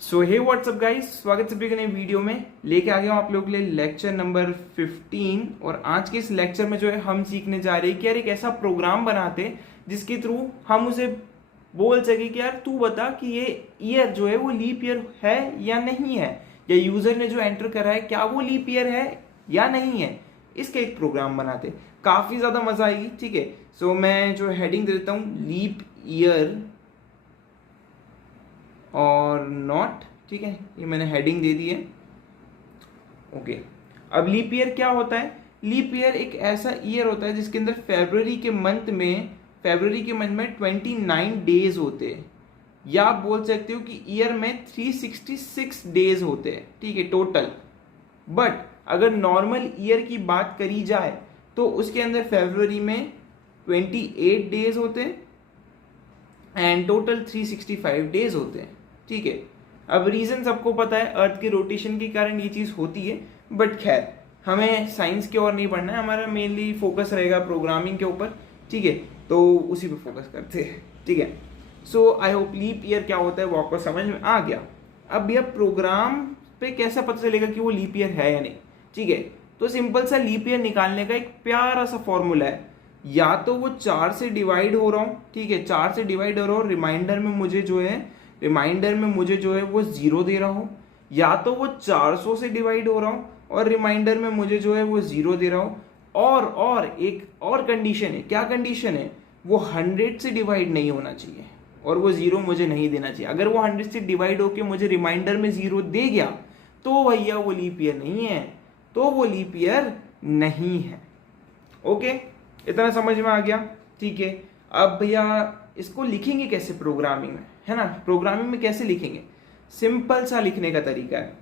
सो हे WhatsApp guys, स्वागत है सभी का नई वीडियो में। लेके आ गया हूँ आप लोगों के लिए लेक्चर नंबर 15। और आज के इस लेक्चर में जो है हम सीखने जा रहे हैं कि यार एक ऐसा प्रोग्राम बनाते जिसके थ्रू हम उसे बोल सके कि यार तू बता कि ये ईयर जो है वो लीप ईयर है या नहीं है, या यूजर ने जो एंटर करा है क्या वो लीप ईयर है या नहीं है। इसका एक प्रोग्राम बनाते, काफी ज्यादा मजा आएगी। ठीक है, सो मैं जो हेडिंग दे देता हूँ लीप ईयर और नॉट। ठीक है, ये मैंने हेडिंग दे दी है। ओके, अब लीप ईयर क्या होता है? लीप ईयर एक ऐसा ईयर होता है जिसके अंदर फरवरी के मंथ में 29 डेज होते हैं, या आप बोल सकते हो कि ईयर में 366 डेज होते हैं। ठीक है, टोटल। बट अगर नॉर्मल ईयर की बात करी जाए तो उसके अंदर फरवरी में 28 डेज होते हैं एंड टोटल 365 डेज होते हैं। ठीक है, अब रीजन सबको पता है, अर्थ के रोटेशन के कारण ये चीज होती है। बट खैर, हमें साइंस की ओर नहीं पढ़ना है, हमारा मेनली फोकस रहेगा प्रोग्रामिंग के ऊपर। ठीक है, तो उसी पे फोकस करते हैं। ठीक है, सो आई होप लीप ईयर क्या होता है वो आपको समझ में आ गया। अब यह प्रोग्राम पे कैसा पता चलेगा कि वो लीप ईयर है या नहीं? ठीक है, तो सिंपल सा लीप ईयर निकालने का एक प्यारा सा फॉर्मूला है। या तो वो 4 से डिवाइड हो रहा हूँ, ठीक है, 4 से डिवाइड हो रहा हूँ, रिमाइंडर में मुझे जो है वो 0 दे रहा हूँ, या तो वो 400 से डिवाइड हो रहा हूँ और रिमाइंडर में मुझे जो है वो 0 दे रहा हूँ। और एक और कंडीशन है। क्या कंडीशन है? वो 100 से डिवाइड नहीं होना चाहिए और वो 0 मुझे नहीं देना चाहिए। अगर वो 100 से डिवाइड होके मुझे रिमाइंडर में 0 दे गया तो भैया वो लीप ईयर नहीं है, तो वो लीप ईयर नहीं है। ओके, इतना समझ में आ गया? ठीक है, अब भैया इसको लिखेंगे कैसे प्रोग्रामिंग में, है ना? प्रोग्रामिंग में कैसे लिखेंगे? सिंपल सा लिखने का तरीका है।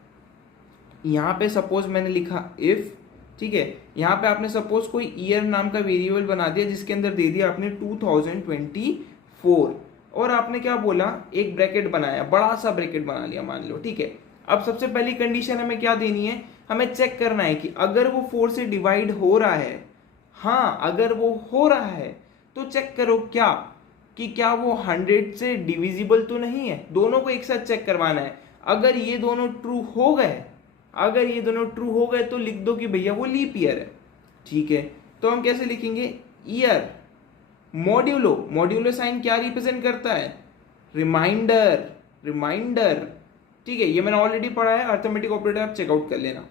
यहां पे सपोज मैंने लिखा इफ, ठीक है, यहां पे आपने सपोज कोई ईयर नाम का वेरिएबल बना दिया जिसके अंदर दे दिया आपने 2024 और आपने क्या बोला, एक ब्रैकेट बनाया, बड़ा सा ब्रैकेट बना लिया मान लो। ठीक है, अब सबसे पहली कंडीशन हमें क्या देनी है? हमें चेक करना है कि अगर वो 4 से डिवाइड हो रहा है, हाँ अगर वो हो रहा है तो चेक करो क्या वो 100 से डिविजिबल तो नहीं है। दोनों को एक साथ चेक करवाना है। अगर ये दोनों ट्रू हो गए तो लिख दो कि भैया वो लीप ईयर है। ठीक है, तो हम कैसे लिखेंगे? ईयर मॉड्यूलो साइन क्या रिप्रेजेंट करता है? रिमाइंडर। ठीक है, ये मैंने ऑलरेडी पढ़ा है, अर्थमेटिक ऑपरेटर आप चेकआउट कर लेना।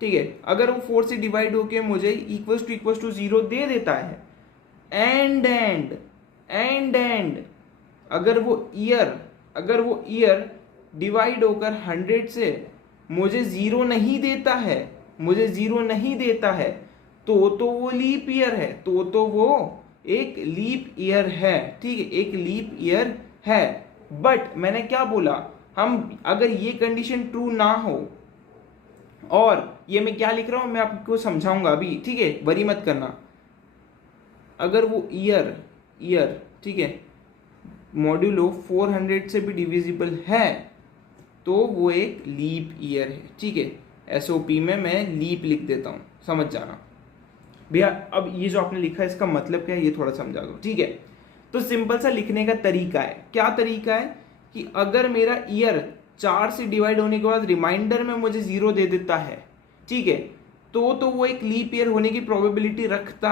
ठीक है, अगर वो 4 से डिवाइड होके मुझे इक्वल्स टू 0 दे देता है एंड अगर वो ईयर डिवाइड होकर 100 से मुझे 0 नहीं देता है तो वो लीप ईयर है, तो वो एक लीप ईयर है। ठीक है, एक लीप ईयर है। बट मैंने क्या बोला, हम अगर ये कंडीशन ट्रू ना हो, और ये मैं क्या लिख रहा हूं मैं आपको समझाऊंगा अभी। ठीक है, वरी मत करना। अगर वो ईयर ठीक है मॉड्यूलो 400 से भी डिविजिबल है तो वो एक लीप ईयर है। ठीक है, एसओपी में मैं लीप लिख देता हूं, समझ जाना भैया। अब ये जो आपने लिखा है इसका मतलब क्या है ये थोड़ा समझा दो। ठीक है, तो सिंपल सा लिखने का तरीका है। क्या तरीका है कि अगर मेरा ईयर 4 से डिवाइड होने के बाद रिमाइंडर में मुझे 0 दे देता है, ठीक है, तो वो एक लीप ईयर होने की प्रोबेबिलिटी रखता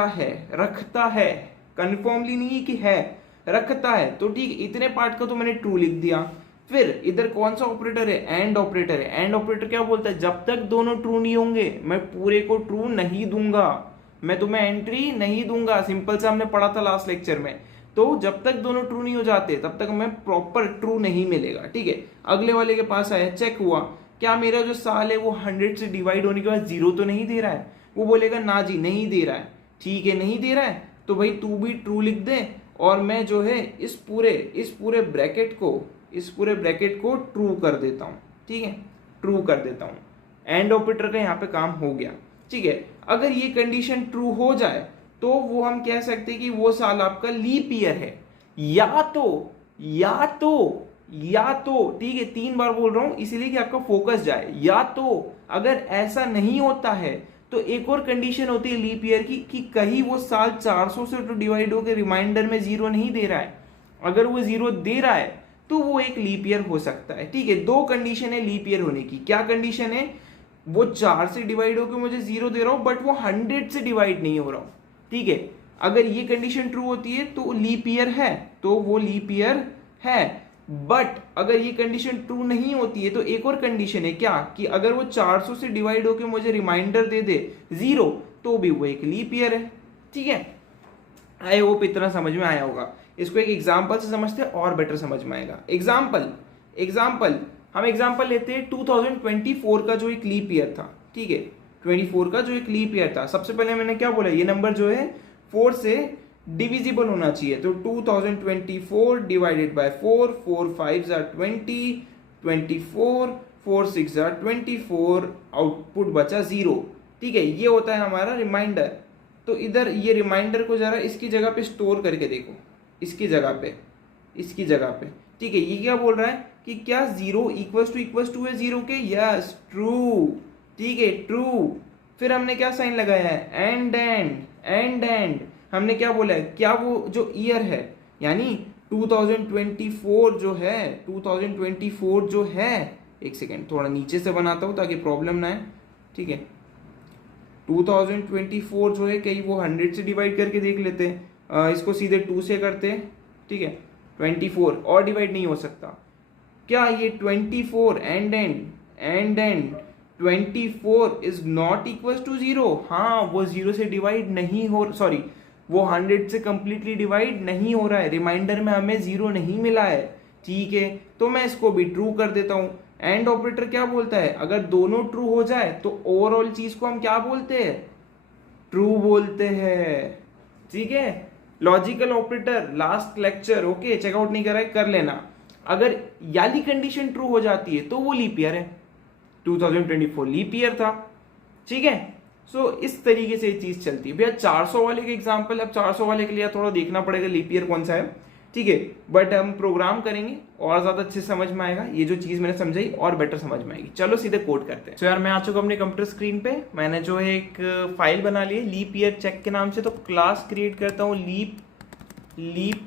है, कन्फर्मली नहीं कि है, रखता है। तो ठीक, इतने पार्ट का तो मैंने ट्रू लिख दिया। फिर इधर कौन सा ऑपरेटर है? एंड ऑपरेटर है। एंड ऑपरेटर क्या बोलता है? जब तक दोनों ट्रू नहीं होंगे मैं पूरे को ट्रू नहीं दूंगा, मैं तुम्हें एंट्री नहीं दूंगा। सिंपल सा हमने पढ़ा था लास्ट लेक्चर में। तो जब तक दोनों ट्रू नहीं हो जाते तब तक हमें प्रॉपर ट्रू नहीं मिलेगा। ठीक है, अगले वाले के पास आया, चेक हुआ क्या मेरा जो साल है वो 100 से डिवाइड होने के बाद 0 तो नहीं दे रहा है? वो बोलेगा ना जी नहीं दे रहा है। ठीक है, नहीं दे रहा है तो भाई तू भी ट्रू लिख दे और मैं जो है इस पूरे ब्रैकेट को ट्रू कर देता हूं। ठीक है, ट्रू कर देता हूं। एंड ऑपरेटर का यहां पे काम हो गया। ठीक है, अगर ये कंडीशन ट्रू हो जाए तो वो हम कह सकते हैं कि वो साल आपका लीप ईयर है। या तो ठीक है, 3 बार बोल रहा हूं इसीलिए कि आपका फोकस जाए। या तो अगर ऐसा नहीं होता है तो एक और कंडीशन होती है लीप ईयर की कि कहीं वो साल 400 से तो डिवाइड होकर रिमाइंडर में 0 नहीं दे रहा है। अगर वो 0 दे रहा है तो वो एक लीप ईयर हो सकता है। ठीक है, दो कंडीशन है लीप ईयर होने की। क्या कंडीशन है? वो 4 से डिवाइड होकर मुझे 0 दे रहा हूं, बट वो 100 से डिवाइड नहीं हो रहा हूं। ठीक है, अगर ये कंडीशन ट्रू होती है तो लीप ईयर है, तो वो लीप ईयर है। बट अगर ये कंडीशन ट्रू नहीं होती है तो एक और कंडीशन है, क्या कि अगर वो 400 से डिवाइड होकर मुझे रिमाइंडर दे दे 0, तो भी वो एक लीप ईयर है। ठीक है, आई होप इतना समझ में आया होगा। इसको एक एग्जाम्पल से समझते हैं और बेटर समझ में आएगा। एग्जाम्पल हम एग्जाम्पल लेते हैं 2024 का जो एक लीप ईयर था। ठीक है, 24 का जो एक लीप ईयर था, सबसे पहले मैंने क्या बोला, ये नंबर जो है 4 से डिविजिबल होना चाहिए। तो 2024 डिवाइडेड बाय 4, 4 5 20, 24, 4 6 24, आउटपुट बचा 0। ठीक है, ये होता है हमारा रिमाइंडर। तो इधर ये रिमाइंडर को जरा इसकी जगह पे स्टोर करके देखो, इसकी जगह पे। ठीक है, ये क्या बोल रहा है कि क्या 0 इक्वल्स टू है 0 के? Yes, true. ठीक है, ट्रू। फिर हमने क्या साइन लगाया है? एंड हमने क्या बोला है? क्या वो जो ईयर है, यानी 2024 जो है, एक सेकेंड थोड़ा नीचे से बनाता हूं ताकि प्रॉब्लम ना है। ठीक है, 2024 जो है, कहीं वो 100 से डिवाइड करके देख लेते हैं। इसको सीधे 2 से करते हैं। ठीक है, 24 और डिवाइड नहीं हो सकता। क्या ये 24 and 24 is not equal to 0? हाँ, वो 0 से डिवाइड नहीं हो, सॉरी, वो 100 से कंप्लीटली डिवाइड नहीं हो रहा है। रिमाइंडर में हमें 0 नहीं मिला है। ठीक है, तो मैं इसको भी ट्रू कर देता हूं। एंड ऑपरेटर क्या बोलता है? अगर दोनों ट्रू हो जाए तो ओवरऑल चीज को हम क्या बोलते हैं? ट्रू बोलते हैं। ठीक है, logical operator last lecture, okay, check out नहीं करा है, कर लेना। अगर याली कंडीशन ट्रू हो जाती है तो वो लीप ईयर है। 2024 लीप ईयर था। ठीक है, सो इस तरीके से ये चीज चलती है। भैया 400 वाले के एग्जाम्पल, अब 400 वाले के लिए थोड़ा देखना पड़ेगा लीप ईयर कौन सा है। ठीक है, बट हम प्रोग्राम करेंगे और ज्यादा अच्छे समझ में आएगा। ये जो चीज मैंने समझाई और बेटर समझ में आएगी। चलो सीधे कोड करते हैं। तो यार मैं आ चुका अपने कंप्यूटर स्क्रीन पे। मैंने जो है एक फाइल बना ली है लीप ईयर चेक के नाम से। तो क्लास क्रिएट करता हूँ लीप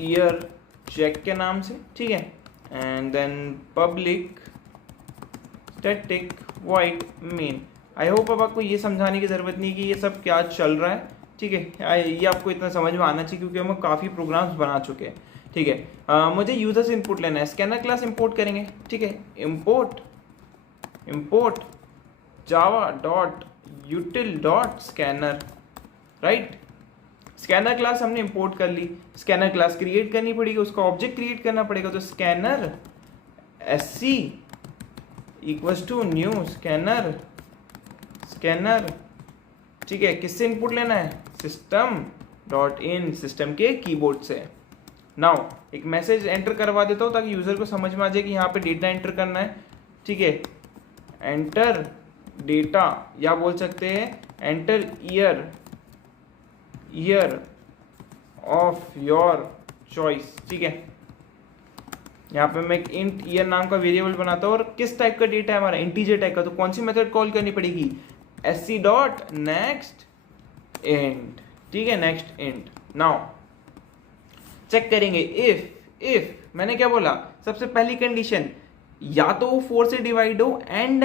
ईयर चेक के नाम से। ठीक है, and then public static void main. I hope अब आपको ये समझाने की जरूरत नहीं कि ये सब क्या चल रहा है। ठीक है, ये आपको इतना समझ में आना चाहिए क्योंकि हम काफ़ी प्रोग्राम्स बना चुके हैं। ठीक है, मुझे यूजर्स इनपुट लेना है। स्कैनर क्लास इंपोर्ट करेंगे। ठीक है, import Java dot यूटिल dot scanner, right. Scanner class हमने इंपोर्ट कर ली। स्कैनर क्लास क्रिएट करनी पड़ेगी, उसका ऑब्जेक्ट क्रिएट करना पड़ेगा। तो scanner sc equals to new scanner. ठीक है, किससे इनपुट लेना है? सिस्टम डॉट इन, सिस्टम के कीबोर्ड से। नाउ एक मैसेज एंटर करवा देता हूँ ताकि यूजर को समझ में आ जाए कि यहाँ पे डेटा एंटर करना है। ठीक है, एंटर डेटा, या बोल सकते हैं enter year of your choice. ठीक है, यहाँ पे मैं एक इंट ईयर नाम का वेरिएबल बनाता हूँ और किस टाइप का डेटा है हमारा? इंटीजर टाइप का। तो कौन सी मेथड कॉल करनी पड़ेगी? sc dot next int. ठीक है, नेक्स्ट इंट। नाउ चेक करेंगे इफ मैंने क्या बोला? सबसे पहली कंडीशन, या तो वो 4 से डिवाइड हो एंड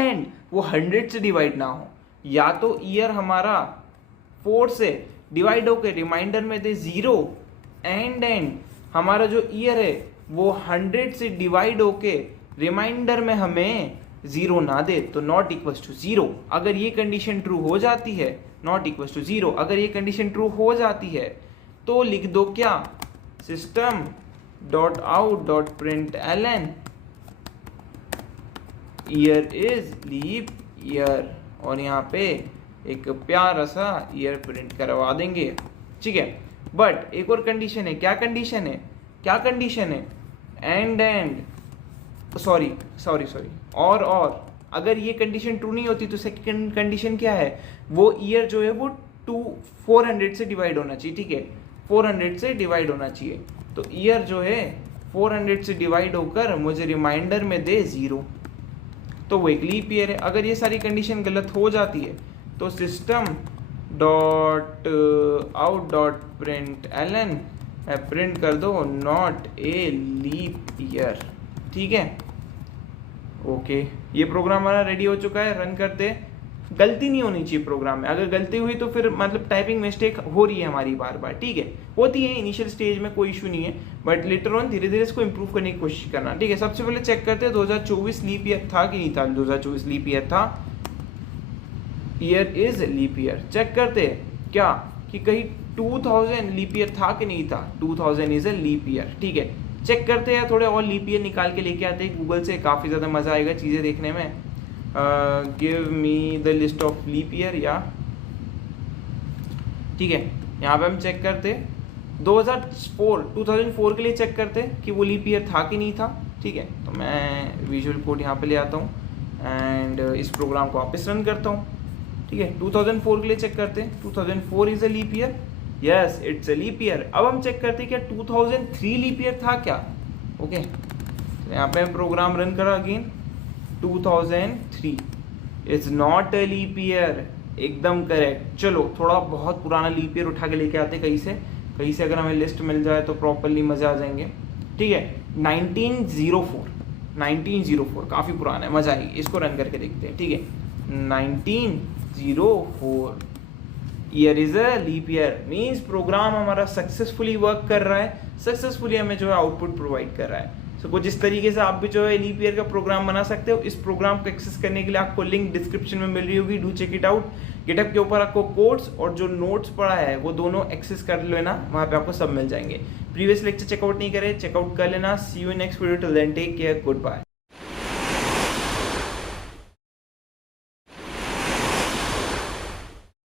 वो 100 से डिवाइड ना हो, या तो ईयर हमारा 4 से डिवाइड होकर रिमाइंडर में दे 0 एंड हमारा जो ईयर है वो 100 से डिवाइड होके रिमाइंडर में हमें 0 ना दे, तो नॉट इक्वल्स टू 0। अगर ये कंडीशन ट्रू हो जाती है, नॉट इक्वल्स टू 0, अगर ये कंडीशन ट्रू हो जाती है तो लिख दो क्या? System dot out dot print ln year is leap year, और यहाँ पे एक प्यारा सा ईयर प्रिंट करवा देंगे। ठीक है, बट एक और कंडीशन है। क्या कंडीशन है? एंड सॉरी और अगर ये कंडीशन ट्रू नहीं होती तो सेकंड कंडीशन क्या है? वो ईयर जो है वो 400 से डिवाइड होना चाहिए। ठीक है, 400 से डिवाइड होना चाहिए। तो ईयर जो है 400 से डिवाइड होकर मुझे रिमाइंडर में दे 0, तो वो एक लीप ईयर है। अगर ये सारी कंडीशन गलत हो जाती है तो system dot out dot print ln print कर दो नॉट ए लीप ईयर, ठीक है। ओके, ये प्रोग्राम हमारा रेडी हो चुका है, रन करते हैं। गलती नहीं होनी चाहिए प्रोग्राम में, अगर गलती हुई तो फिर मतलब टाइपिंग मिस्टेक हो रही है हमारी बार बार, ठीक है, होती है इनिशियल स्टेज में, कोई इशू नहीं है, बट लेटर ऑन धीरे धीरे इसको इंप्रूव करने की कोशिश करना, ठीक है। सबसे पहले चेक करते हैं 2024 लीप ईयर था कि नहीं था। 2024 लीप ईयर था, year is leap year. Check करते हैं क्या कि कहीं 2000 लीप ईयर था कि नहीं था। 2000 इज अ लीप ईयर, ठीक है। चेक करते हैं, थोड़े और लीप ईयर निकाल के लेके आते हैं गूगल से, काफ़ी ज़्यादा मज़ा आएगा चीज़ें देखने में। Give me the list of leap year, या ठीक है, यहाँ पे हम चेक करते 2004 के लिए चेक करते कि वो लीप ईयर था कि नहीं था, ठीक है। तो मैं विजुअल कोड यहाँ पे ले आता हूँ एंड इस प्रोग्राम को वापस रन करता हूँ, ठीक है। 2004 के लिए चेक करते हैं, 2004 is a leap year, yes it's a leap year. अब हम चेक करते हैं क्या 2003 लीप ईयर था क्या, ओके। तो यहाँ पे हम प्रोग्राम रन करा again, 2003 is not a leap year, एकदम करेक्ट। चलो थोड़ा बहुत पुराना लीप ईयर उठा के लेके आते कहीं से अगर हमें लिस्ट मिल जाए तो प्रॉपरली मजे आ जाएंगे, ठीक है। 1904 काफी पुराना है, मजा आएगी, इसको रन करके देखते हैं, ठीक है। 1904 year is a leap year, means program हमारा सक्सेसफुली वर्क कर रहा है, सक्सेसफुली हमें जो है आउटपुट प्रोवाइड कर रहा है। तो कुछ इस तरीके से आप भी जो है लीप ईयर का प्रोग्राम बना सकते हो। इस प्रोग्राम को एक्सेस करने के लिए आपको लिंक डिस्क्रिप्शन में मिल रही होगी, do check it out. GitHub के ऊपर आपको कोड्स और जो नोट्स पड़ा है वो दोनों एक्सेस कर लेना, वहाँ पे आपको सब मिल जाएंगे। प्रीवियस लेक्चर चेकआउट नहीं करे, चेकआउट कर लेना। See you next video, till then take care, good bye.